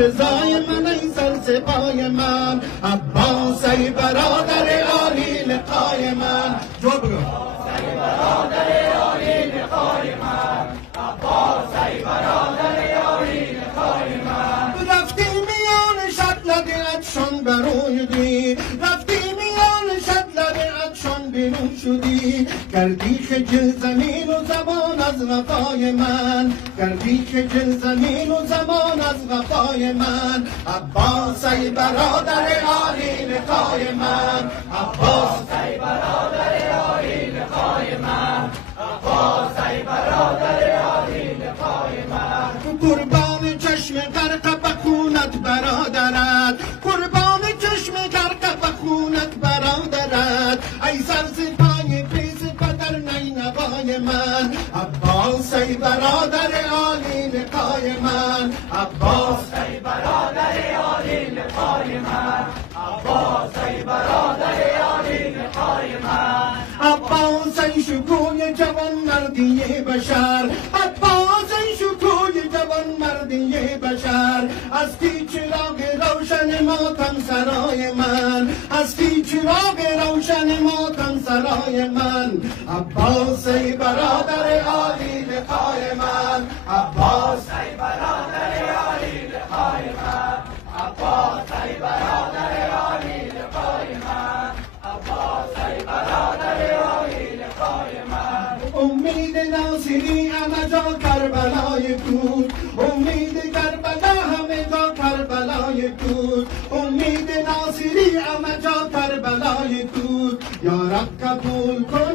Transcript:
انتظای من ای سرسپای من، عباس ای برادر عالی لقای من. جو بگو ای برادر عالی لقای من، عباس ای برادر عالی لقای من. رفتی میان شب لب عطشان برآیدی، رفتی میان شب لب عطشان بیرون شدی، کردی خجل زمین و زمان از وفای من، کردی خجل زمین و زمان از وفای من. عباس ای برادر عالی لقای من، عباس ای برادر عالی لقای من، عباس ای برادر عالی لقای من. قربان چشم غرق بخونت برادرت، قربان چشم غرق بخونت برادرت، ای سرسپای پیش پدر نینوای من. عباس ای برادر عالی لقای من، عباس ای برادر عالی لقای من، عباس ای برادر عالی لقای من. عباس ای شکوی جوان مردی بشر، عباس ای شکوی جوان مردی بشر، هستی چراغ روشن ماتم سرای من، هستی چراغ روشن ماتم سرای من. عباس ای برادر عالی لقای من، عباس ای برادر عالی لقای من، عباس ای برادر عالی لقای من، عباس ای برادر عالی لقای من. امید ناصری همه جا کربلای بود، امید کربلا همه جا کربلای بود، امید ناصری همه جا کربلای بود. یا رب قبول کن